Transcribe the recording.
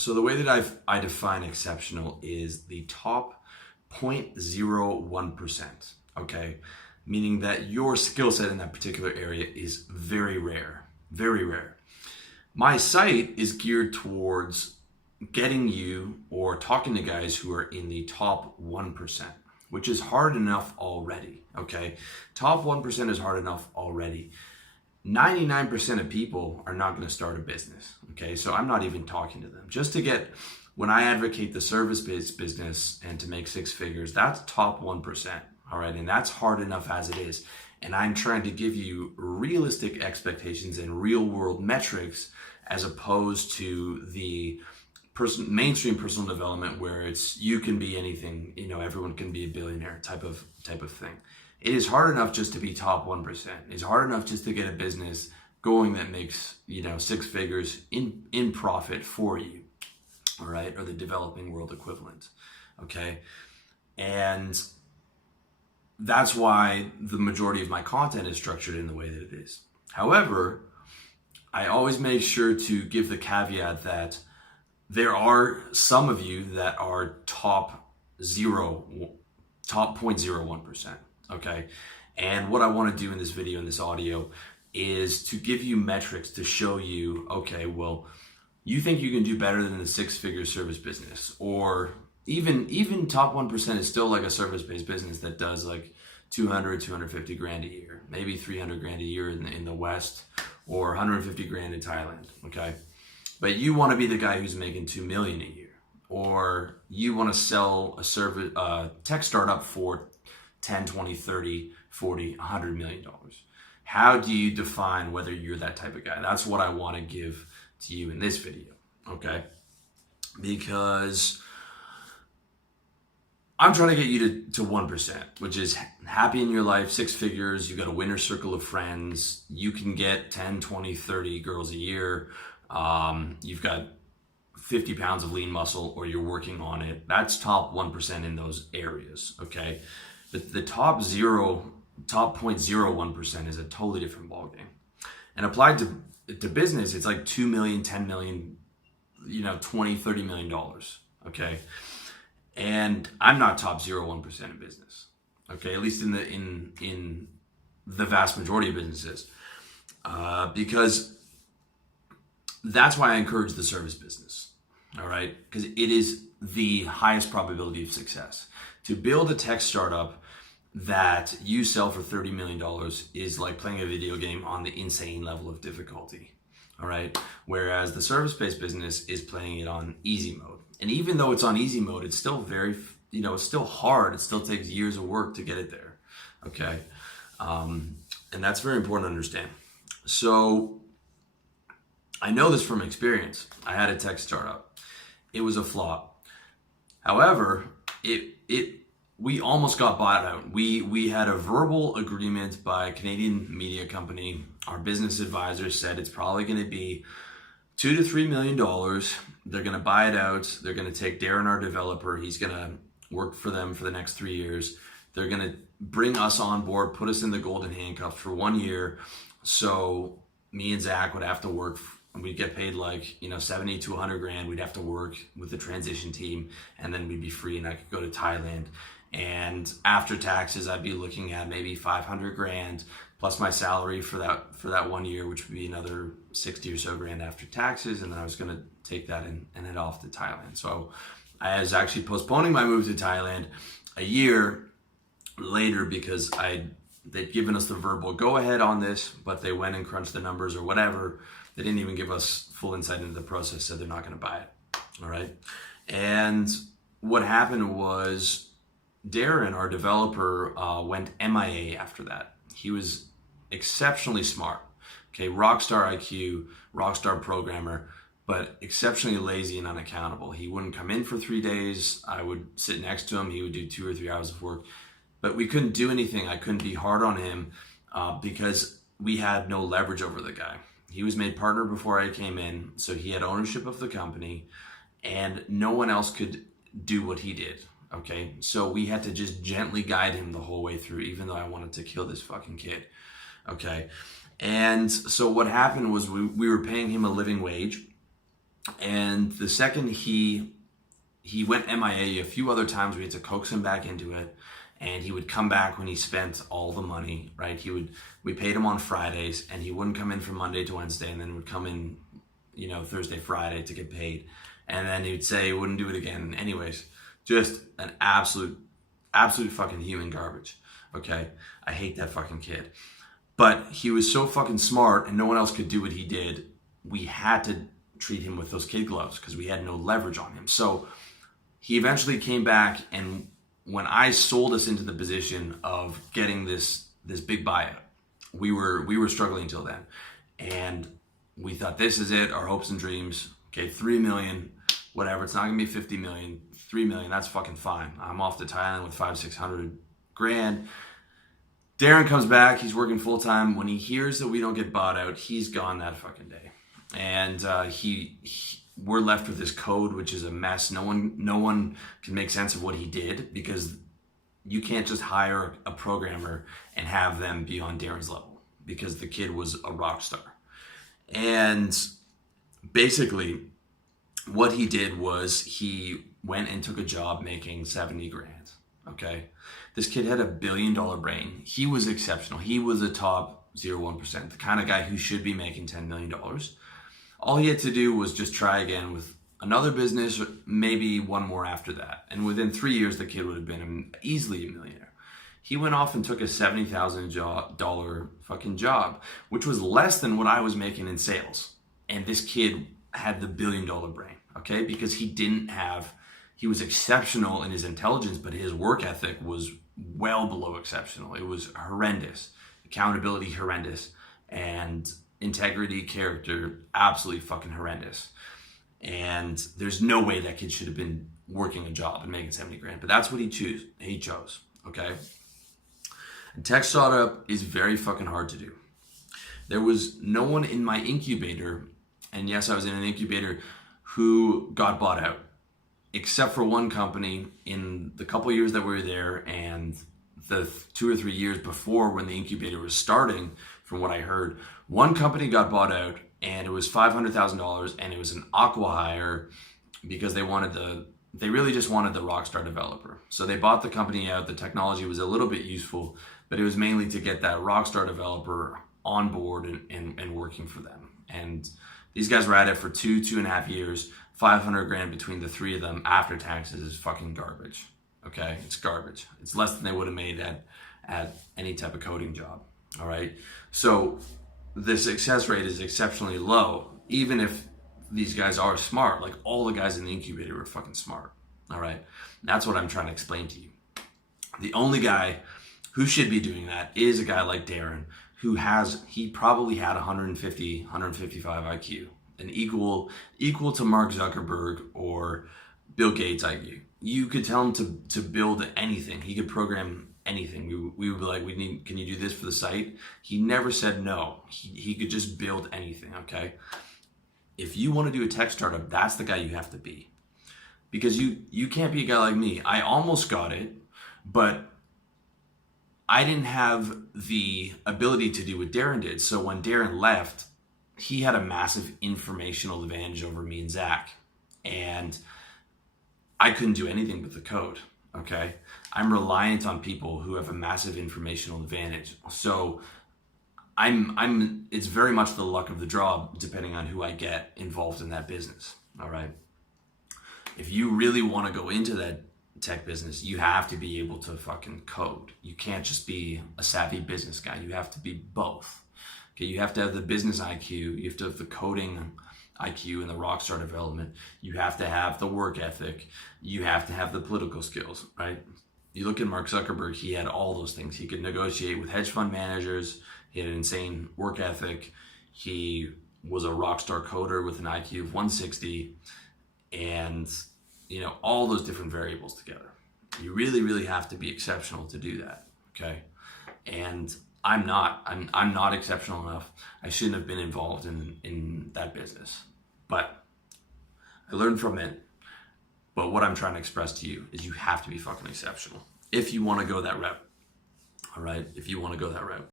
So the way that I define exceptional is the top 0.01%, okay? Meaning that your skill set in that particular area is very rare, very rare. My site is geared towards getting you or talking to guys who are in the top 1%, which is hard enough already, okay? Top 1% is hard enough already. 99% of people are not going to start a business, okay? So I'm not even talking to them. Just to get, when I advocate the service-based business and to make six figures, that's top 1%, all right? And that's hard enough as it is. And I'm trying to give you realistic expectations and real-world metrics as opposed to the mainstream personal development where it's you can be anything, everyone can be a billionaire type of thing. It is hard enough just to be top 1%. It's hard enough just to get a business going that makes, six figures in profit for you, all right? Or the developing world equivalent, okay? And that's why the majority of my content is structured in the way that it is. However, I always make sure to give the caveat that there are some of you that are top 0.01%, okay? And what I want to do in this video, in this audio, is to give you metrics to show you, okay, well, you think you can do better than the six-figure service business, or even top 1% is still like a service-based business that does like 250 grand a year, maybe 300 grand a year in the West, or 150 grand in Thailand, okay? But you want to be the guy who's making 2 million a year, or you want to sell a service, tech startup for 10, 20, 30, 40, $100 million. How do you define whether you're that type of guy? That's what I want to give to you in this video, okay? Because I'm trying to get you to 1%, which is happy in your life, six figures, you got a winner circle of friends, you can get 10, 20, 30 girls a year, you've got 50 pounds of lean muscle, or you're working on it. That's top 1% in those areas, okay? But the top 0.01% is a totally different ballgame. And applied to business, it's like 2 million, 10 million, 20, 30 million dollars, okay? And I'm not top 0.01% in business, okay? At least in the vast majority of businesses, because that's why I encourage the service business, all right? Because it is the highest probability of success. To build a tech startup that you sell for $30 million is like playing a video game on the insane level of difficulty, all right? Whereas the service-based business is playing it on easy mode. And even though it's on easy mode, it's still very, it's still hard. It still takes years of work to get it there, okay? And that's very important to understand. So I know this from experience. I had a tech startup. It was a flop. However, we almost got bought out. We had a verbal agreement by a Canadian media company. Our business advisor said it's probably going to be $2 to $3 million. They're going to buy it out. They're going to take Darren, our developer. He's going to work for them for the next 3 years. They're going to bring us on board, put us in the golden handcuffs for 1 year. So me and Zach would have to work. We'd get paid like, 70 to 100 grand. We'd have to work with the transition team, and then we'd be free and I could go to Thailand. And after taxes, I'd be looking at maybe 500 grand plus my salary for that 1 year, which would be another 60 or so grand after taxes. And then I was going to take that and head off to Thailand. So I was actually postponing my move to Thailand a year later because they'd given us the verbal go ahead on this, but they went and crunched the numbers or whatever. They didn't even give us full insight into the process, so they're not going to buy it. All right. And what happened was Darren, our developer, went MIA after that. He was exceptionally smart. Okay. Rockstar IQ, rockstar programmer, but exceptionally lazy and unaccountable. He wouldn't come in for 3 days. I would sit next to him. He would do 2 or 3 hours of work, but we couldn't do anything. I couldn't be hard on him because we had no leverage over the guy. He was made partner before I came in, so he had ownership of the company, and no one else could do what he did, okay? So we had to just gently guide him the whole way through, even though I wanted to kill this fucking kid, okay? And so what happened was we were paying him a living wage, And the second he went MIA a few other times, we had to coax him back into it. And he would come back when he spent all the money, right? We paid him on Fridays, and he wouldn't come in from Monday to Wednesday, and then would come in, Thursday, Friday to get paid. And then he would say he wouldn't do it again. Anyways, just an absolute fucking human garbage. Okay? I hate that fucking kid. But he was so fucking smart, and no one else could do what he did. We had to treat him with those kid gloves because we had no leverage on him. So he eventually came back, and when I sold us into the position of getting this big buyout, we were struggling until then. And we thought, this is it, our hopes and dreams. Okay, 3 million, whatever. It's not gonna be 50 million, 3 million, that's fucking fine. I'm off to Thailand with 500-600 grand. Darren comes back, he's working full time. When he hears that we don't get bought out, he's gone that fucking day. And we're left with this code, which is a mess. No one can make sense of what he did, because you can't just hire a programmer and have them be on Darren's level, because the kid was a rock star. And basically what he did was he went and took a job making 70 grand. Okay. This kid had $1 billion brain. He was exceptional. He was a top 0.1%, the kind of guy who should be making $10 million. All he had to do was just try again with another business, or maybe one more after that. And within 3 years, the kid would have been easily a millionaire. He went off and took a $70,000 fucking job, which was less than what I was making in sales. And this kid had the $1 billion brain, okay? Because he was exceptional in his intelligence, but his work ethic was well below exceptional. It was horrendous. Accountability, horrendous. And integrity, character, absolutely fucking horrendous. And there's no way that kid should have been working a job and making 70 grand, but that's what he chose, okay? And tech startup is very fucking hard to do. There was no one in my incubator, and yes, I was in an incubator, who got bought out, except for one company in the couple years that we were there, and the 2 or 3 years before when the incubator was starting. From what I heard, one company got bought out, and it was $500,000, and it was an acqui-hire, because they really just wanted the rockstar developer. So they bought the company out. The technology was a little bit useful, but it was mainly to get that rockstar developer on board and working for them. And these guys were at it for 2.5 years. 500 grand between the three of them after taxes is fucking garbage. Okay, it's garbage. It's less than they would have made at any type of coding job. All right, so the success rate is exceptionally low, even if these guys are smart. Like, all the guys in the incubator were fucking smart. All right, that's what I'm trying to explain to you. The only guy who should be doing that is a guy like Darren, he probably had 150, 155 IQ, an equal to Mark Zuckerberg or Bill Gates IQ. You could tell him to build anything. He could program anything. We would be like, can you do this for the site? He never said no. He could just build anything, okay? If you want to do a tech startup, that's the guy you have to be. Because you can't be a guy like me. I almost got it, but I didn't have the ability to do what Darren did. So when Darren left, he had a massive informational advantage over me and Zach. And I couldn't do anything with the code, okay? I'm reliant on people who have a massive informational advantage. So it's very much the luck of the draw, depending on who I get involved in that business, all right? If you really want to go into that tech business, you have to be able to fucking code. You can't just be a savvy business guy. You have to be both. Okay, you have to have the business IQ, you have to have the coding IQ and the rockstar development. You have to have the work ethic. You have to have the political skills, right? You look at Mark Zuckerberg, he had all those things. He could negotiate with hedge fund managers. He had an insane work ethic. He was a rockstar coder with an IQ of 160, and all those different variables together. You really, really have to be exceptional to do that, okay? And I'm not exceptional enough. I shouldn't have been involved in that business, but I learned from it. But what I'm trying to express to you is you have to be fucking exceptional if you want to go that route. All right, if you want to go that route.